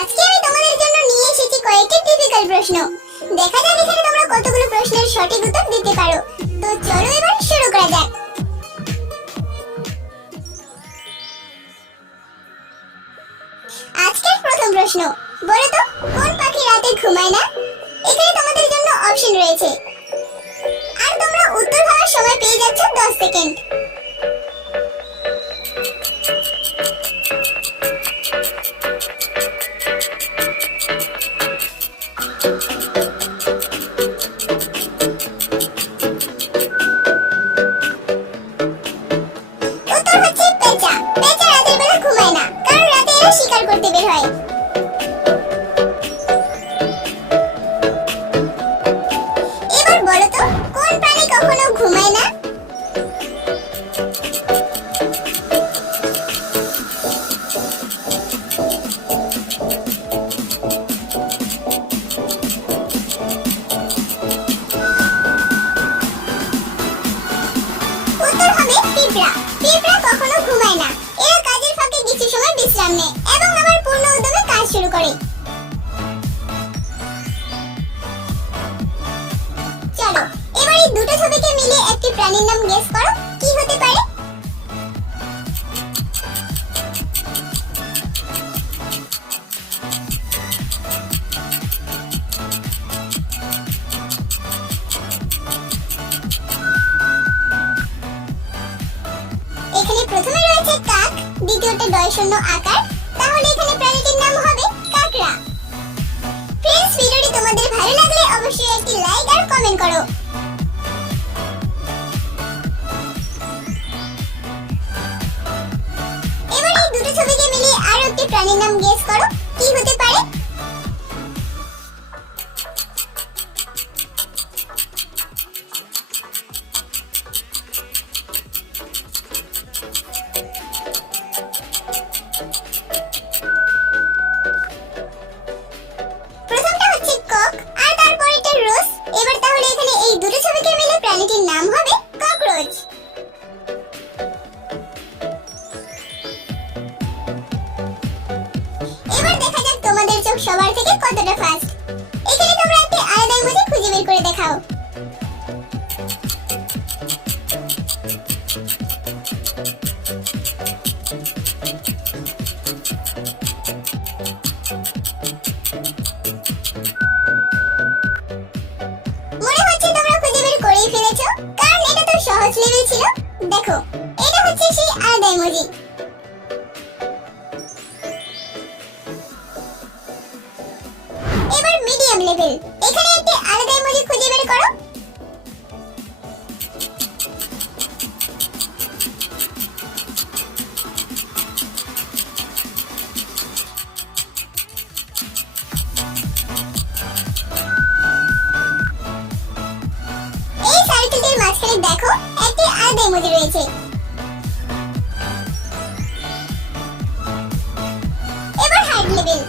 আজকে আমি তোমাদের জন্য নিয়ে এসেছি কয়েকটি টিপিক্যাল প্রশ্ন। দেখা যাক এখানে তোমরা কতগুলো প্রশ্নের সঠিক উত্তর দিতে পারো। তো চলো এবার শুরু করা যাক। আজকের প্রথম প্রশ্ন, বলো তো কোন পাখি রাতে ঘুমায় না? এখানে তোমাদের জন্য অপশন রয়েছে, আর তোমরা উত্তর ভাবার সময় পেয়ে যাচ্ছ 10 সেকেন্ড। উত্তর হচ্ছে পেঁচা। পেঁচা রাতের বেলা ঘুমায় না, কারণ রাতে এরা শিকার করতে বের হয়। এবার বলো তো কোন প্রাণী কখনো ঘুমায় না? উত্তর হবে পিঁপড়া। পিঁপড়া কখনো ঘুমায় না, এরা কাজের ফাঁকে কিছু সময় বিশ্রাম নেয় এবং আবার পূর্ণ উদ্যমে কাজ শুরু করে। চলো এবার এই দুটো ছবিকে মিলিয়ে একটি প্রাণীর নাম গেস করো, কি হতে পারে? এখানে প্রথমে রয়েছে কাক, দ্বিতীয়তে ডয়শূন্য আকার, তাহলে এখানে প্রাণীটির নাম হবে কাকড়া। ফ্রেন্ডস, ভিডিওটি তোমাদের ভালো লাগলে অবশ্যই একটি লাইক আর কমেন্ট করো। এবার এই দুটো ছবিকে মিলিয়ে আরো একটি প্রাণীর নাম গেস করো, কি হতে পারে? প্রথমটা হচ্ছে কক আর তারপরেরটা রোজ। এবার তাহলে এখানে এই দুটো ছবিকে মিলে প্রাণীটির নাম হবে ককরোচ। এবার দেখা যাক তোমাদের চোখ সবার থেকে কতটা ফাস্ট। এখানে তোমরা একটি আলাদা ইমোজি খুঁজে বের করে দেখাও। মনে হচ্ছে তোমরা খুঁজে বের করেই ফেলেছো, কারণ এটা তো সহজ লেভেল ছিল। দেখো এটা হচ্ছে সেই আলাদা ইমোজি। এবার মিডিয়াম লেভেল, এখানে একটি আলাদা ইমোজি খুঁজে বের করো। এই সার্কেলটির মাঝখানে দেখো একটি আলাদা ইমোজি রয়েছে। এবার হার্ট লেভেল,